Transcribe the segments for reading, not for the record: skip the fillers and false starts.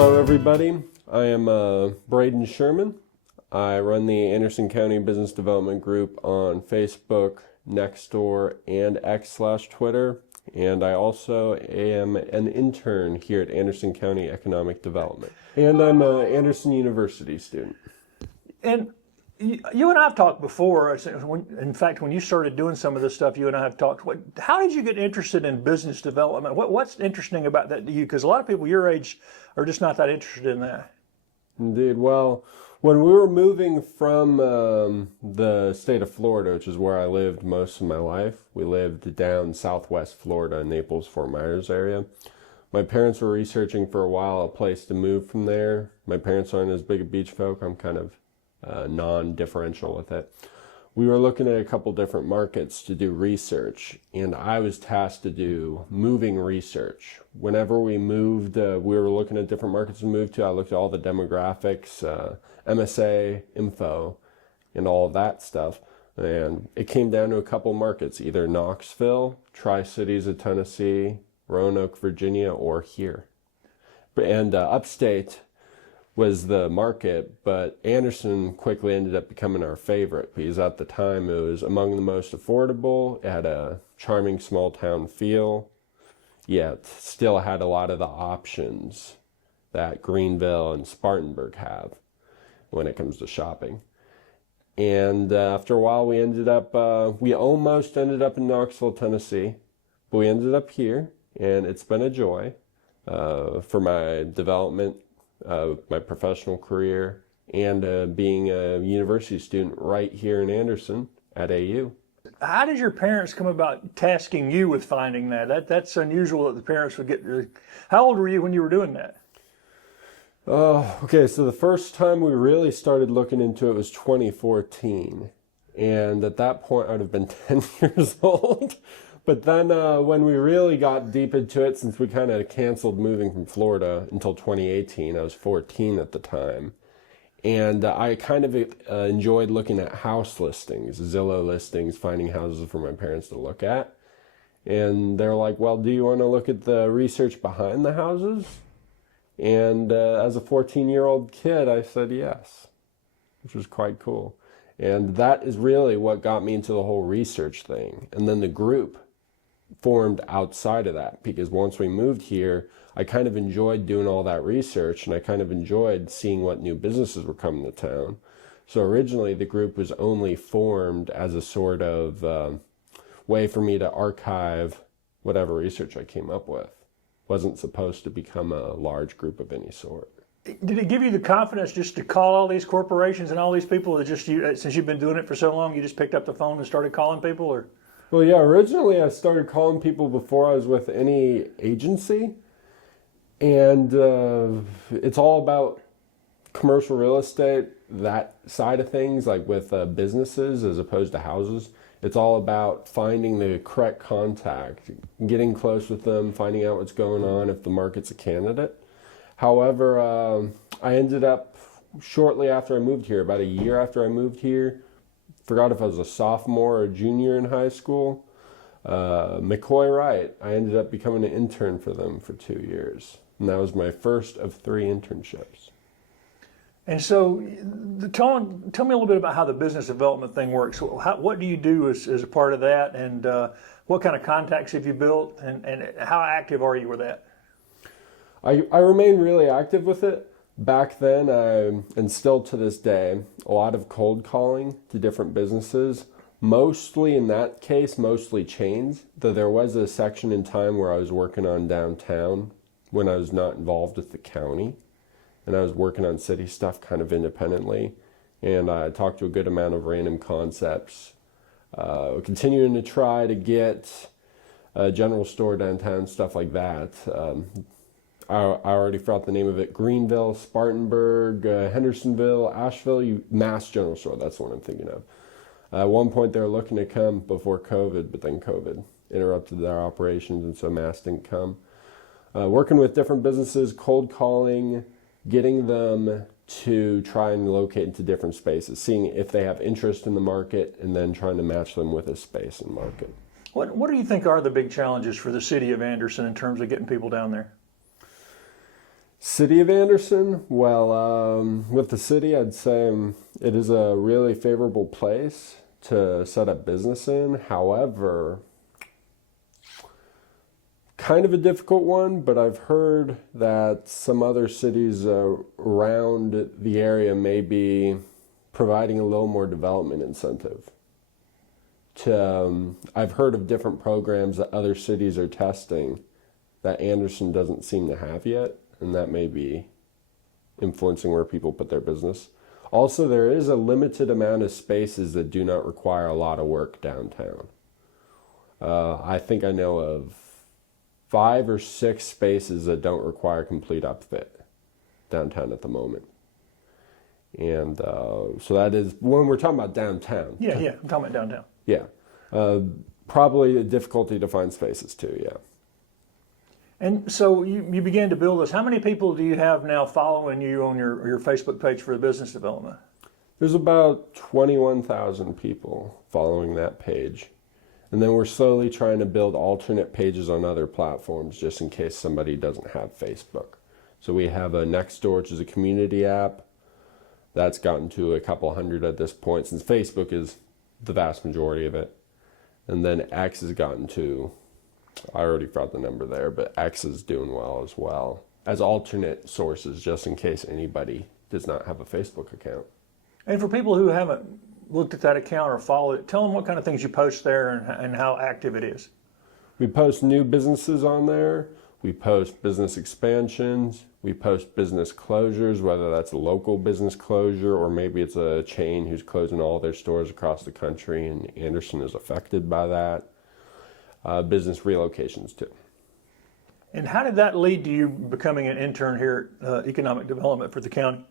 Hello everybody, I am Brayden Sherman. I run the Anderson County Business Development Group on Facebook, Nextdoor, and X/Twitter. And I also am an intern here at Anderson County Economic Development. And I'm an Anderson University student. And you and I have talked before. In fact, when you started doing some of this stuff, you and I have talked. How did you get interested in business development? What's interesting about that to you? Because a lot of people your age are just not that interested in that. Indeed. Well, when we were moving from the state of Florida, which is where I lived most of my life, we lived down southwest Florida, Naples-Fort Myers area. My parents were researching for a while a place to move from there. My parents aren't as big a beach folk. I'm kind of non-differential with it. We were looking at a couple different markets to do research, and I was tasked to do moving research. Whenever we moved, we were looking at different markets to move to. I looked at all the demographics, MSA info, and all of that stuff. And it came down to a couple markets, either Knoxville, Tri-Cities of Tennessee, Roanoke, Virginia, or here. And Upstate was the market, but Anderson quickly ended up becoming our favorite because at the time it was among the most affordable. It had a charming small town feel, yet still had a lot of the options that Greenville and Spartanburg have when it comes to shopping. And after a while we almost ended up in Knoxville, Tennessee, but we ended up here, and it's been a joy for my development, my professional career, and being a university student right here in Anderson at AU. How did your parents come about tasking you with finding that? That's unusual that the parents would get. How old were you when you were doing that? Okay, so the first time we really started looking into it was 2014. And at that point, I'd have been 10 years old. But then when we really got deep into it, since we kind of canceled moving from Florida until 2018, I was 14 at the time. And I kind of enjoyed looking at house listings, Zillow listings, finding houses for my parents to look at. And they're like, well, do you want to look at the research behind the houses? And as a 14-year-old kid, I said yes, which was quite cool. And that is really what got me into the whole research thing. And then the group formed outside of that, because once we moved here, I kind of enjoyed doing all that research, and I kind of enjoyed seeing what new businesses were coming to town. So originally the group was only formed as a sort of way for me to archive whatever research I came up with. Wasn't supposed to become a large group of any sort. Did it give you the confidence just to call all these corporations and all these people that since you've been doing it for so long, you just picked up the phone and started calling people, or? Well, yeah, originally I started calling people before I was with any agency, and it's all about commercial real estate, that side of things, like with businesses as opposed to houses. It's all about finding the correct contact, getting close with them, finding out what's going on if the market's a candidate. However, I ended up, shortly after I moved here, about a year after I moved here, forgot if I was a sophomore or a junior in high school, McCoy-Wright, I ended up becoming an intern for them for 2 years. And that was my first of 3 internships. And so tell me a little bit about how the business development thing works. What do you do as a part of that, and what kind of contacts have you built, and how active are you with that? I remain really active with it. Back then, and still to this day, a lot of cold calling to different businesses, mostly in that case, mostly chains, though there was a section in time where I was working on downtown when I was not involved with the county, and I was working on city stuff kind of independently, and I talked to a good amount of random concepts, continuing to try to get a general store downtown, stuff like that. I already forgot the name of it. Greenville, Spartanburg, Hendersonville, Asheville, Mass General Store. That's the one I'm thinking of. At one point, they were looking to come before COVID, but then COVID interrupted their operations, and so Mass didn't come. Working with different businesses, cold calling, getting them to try and locate into different spaces, seeing if they have interest in the market, and then trying to match them with a space and market. What do you think are the big challenges for the city of Anderson in terms of getting people down there? City of Anderson, well, with the city, I'd say it is a really favorable place to set up business in. However, kind of a difficult one, but I've heard that some other cities around the area may be providing a little more development incentive. I've heard of different programs that other cities are testing that Anderson doesn't seem to have yet, and that may be influencing where people put their business. Also, there is a limited amount of spaces that do not require a lot of work downtown. I think I know of 5 or 6 spaces that don't require complete upfit downtown at the moment. And so that is, when we're talking about downtown. Yeah, I'm talking about downtown. Yeah. Probably a difficulty to find spaces too, yeah. And so you began to build this. How many people do you have now following you on your Facebook page for the business development? There's about 21,000 people following that page. And then we're slowly trying to build alternate pages on other platforms just in case somebody doesn't have Facebook. So we have a Nextdoor, which is a community app. That's gotten to a couple hundred at this point, since Facebook is the vast majority of it. And then X has gotten to, I already forgot the number there, but X is doing well as well as alternate sources just in case anybody does not have a Facebook account. And for people who haven't looked at that account or followed it, tell them what kind of things you post there and how active it is. We post new businesses on there. We post business expansions. We post business closures, whether that's a local business closure or maybe it's a chain who's closing all their stores across the country and Anderson is affected by that. Business relocations too. And how did that lead to you becoming an intern here at Economic Development for the county?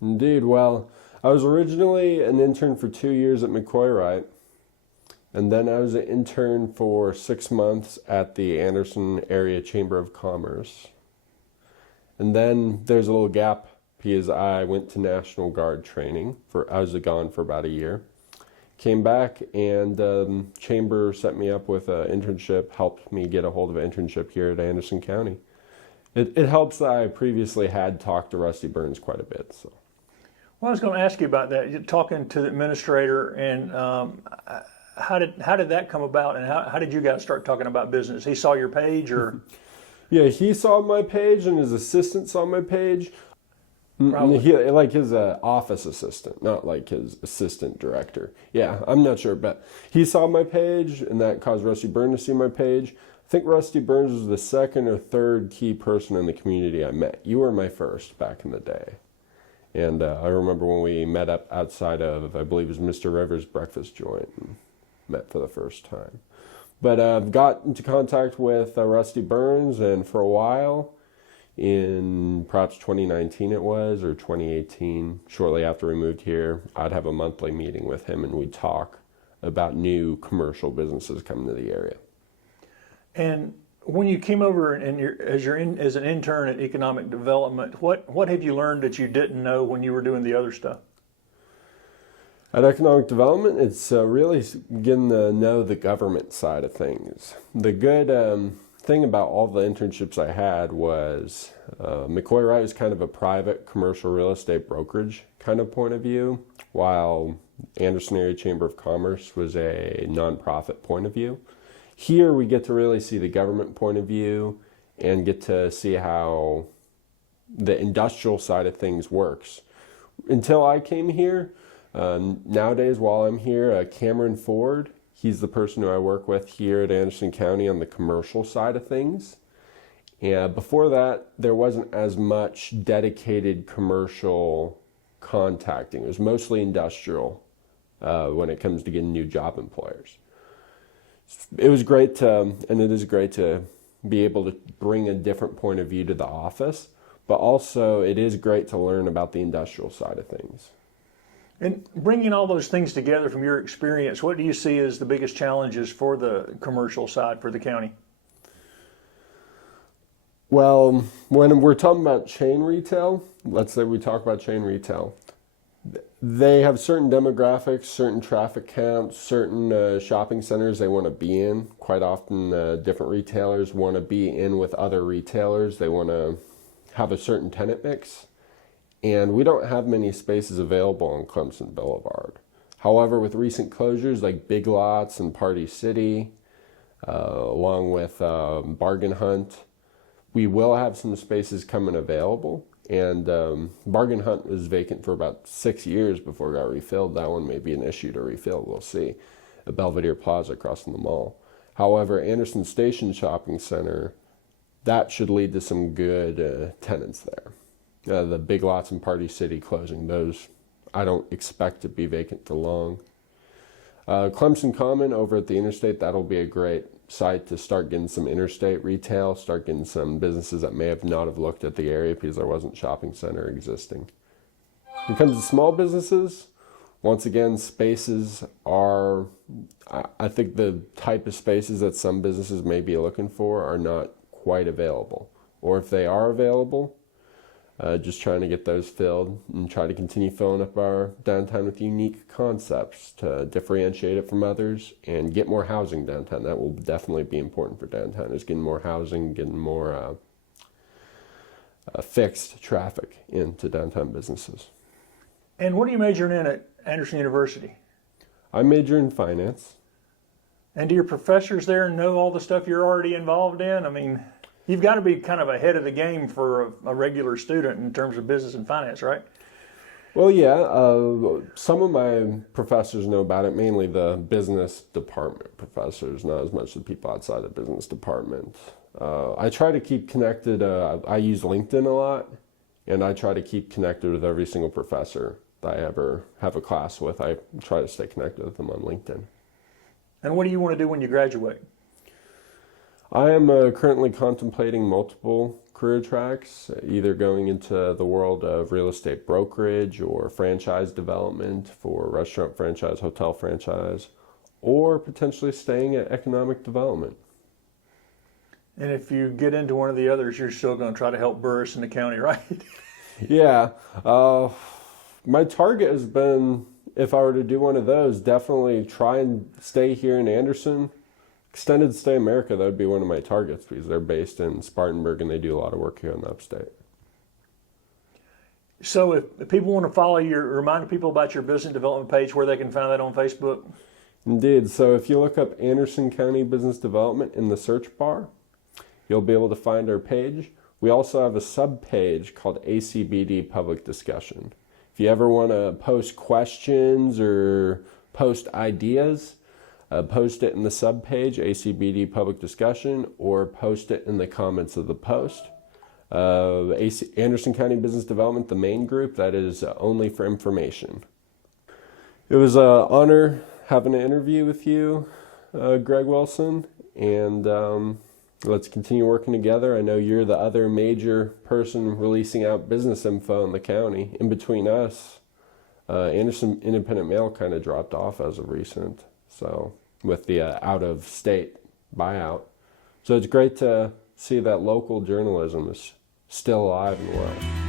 Indeed. Well, I was originally an intern for 2 years at McCoy-Wright, and then I was an intern for 6 months at the Anderson Area Chamber of Commerce. And then there's a little gap because I went to National Guard training. I was gone for about a year. Came back and Chamber set me up with an internship, helped me get a hold of an internship here at Anderson County. It helps that I previously had talked to Rusty Burns quite a bit. So. Well, I was going to ask you about that. You're talking to the administrator, and how did that come about, and how did you guys start talking about business? He saw your page, or? Yeah, he saw my page, and his assistant saw my page. Probably. Like his office assistant, not like his assistant director. Yeah, I'm not sure, but he saw my page, and that caused Rusty Burns to see my page. I think Rusty Burns was the second or third key person in the community I met. You were my first back in the day. And I remember when we met up outside of, I believe it was Mr. Rivers' breakfast joint, and met for the first time. But I've got into contact with Rusty Burns, and for a while, in perhaps 2019 it was, or 2018, shortly after we moved here, I'd have a monthly meeting with him, and we'd talk about new commercial businesses coming to the area. And when you came over and as an intern at Economic Development, what have you learned that you didn't know when you were doing the other stuff? At Economic Development, it's really getting to know the government side of things. The good thing about all the internships I had was McCoy-Wright was kind of a private commercial real estate brokerage kind of point of view, while Anderson Area Chamber of Commerce was a nonprofit point of view. Here we get to really see the government point of view and get to see how the industrial side of things works. Until I came here, nowadays while I'm here, Cameron Ford, he's the person who I work with here at Anderson County on the commercial side of things. And before that, there wasn't as much dedicated commercial contacting. It was mostly industrial when it comes to getting new job employers. It was great and it is great to be able to bring a different point of view to the office, but also it is great to learn about the industrial side of things. And bringing all those things together from your experience, what do you see as the biggest challenges for the commercial side for the county? Well, when we're talking about chain retail, let's say we talk about chain retail, they have certain demographics, certain traffic counts, certain shopping centers they want to be in. Quite often different retailers want to be in with other retailers. They want to have a certain tenant mix, and we don't have many spaces available on Clemson Boulevard. However, with recent closures like Big Lots and Party City, along with Bargain Hunt, we will have some spaces coming available. And Bargain Hunt was vacant for about 6 years before it got refilled. That one may be an issue to refill, we'll see. A Belvedere Plaza across from the mall. However, Anderson Station Shopping Center, that should lead to some good tenants there. The Big Lots and Party City closing, those I don't expect to be vacant for long. Clemson Common over at the interstate, that'll be a great site to start getting some interstate retail, start getting some businesses that may have not have looked at the area because there wasn't shopping center existing. When it comes to small businesses, once again, spaces are, I think the type of spaces that some businesses may be looking for are not quite available. Or if they are available, just trying to get those filled and try to continue filling up our downtown with unique concepts to differentiate it from others and get more housing downtown. That will definitely be important for downtown, is getting more housing, getting more fixed traffic into downtown businesses. And what are you majoring in at Anderson University? I major in finance. And do your professors there know all the stuff you're already involved in? I mean, you've got to be kind of ahead of the game for a regular student in terms of business and finance, right? Well, yeah. Some of my professors know about it, mainly the business department professors, not as much the people outside the business department. I try to keep connected. I use LinkedIn a lot, and I try to keep connected with every single professor that I ever have a class with. I try to stay connected with them on LinkedIn. And what do you want to do when you graduate? I am currently contemplating multiple career tracks, either going into the world of real estate brokerage or franchise development for restaurant franchise, hotel franchise, or potentially staying at economic development. And if you get into one of the others, you're still going to try to help Burriss in the county, right? Yeah. My target has been, if I were to do one of those, definitely try and stay here in Anderson. Extended Stay America, that would be one of my targets because they're based in Spartanburg and they do a lot of work here in the upstate. So if people want to follow you, remind people about your business development page, where they can find that on Facebook. Indeed. So if you look up Anderson County Business Development in the search bar, you'll be able to find our page. We also have a sub-page called ACBD Public Discussion. If you ever want to post questions or post ideas, post it in the sub-page, ACBD Public Discussion, or post it in the comments of the post. Anderson County Business Development, the main group, that is only for information. It was an honor having an interview with you, Greg Wilson, and let's continue working together. I know you're the other major person releasing out business info in the county. In between us, Anderson Independent Mail kind of dropped off as of recent. So with the out-of-state buyout. So it's great to see that local journalism is still alive and well.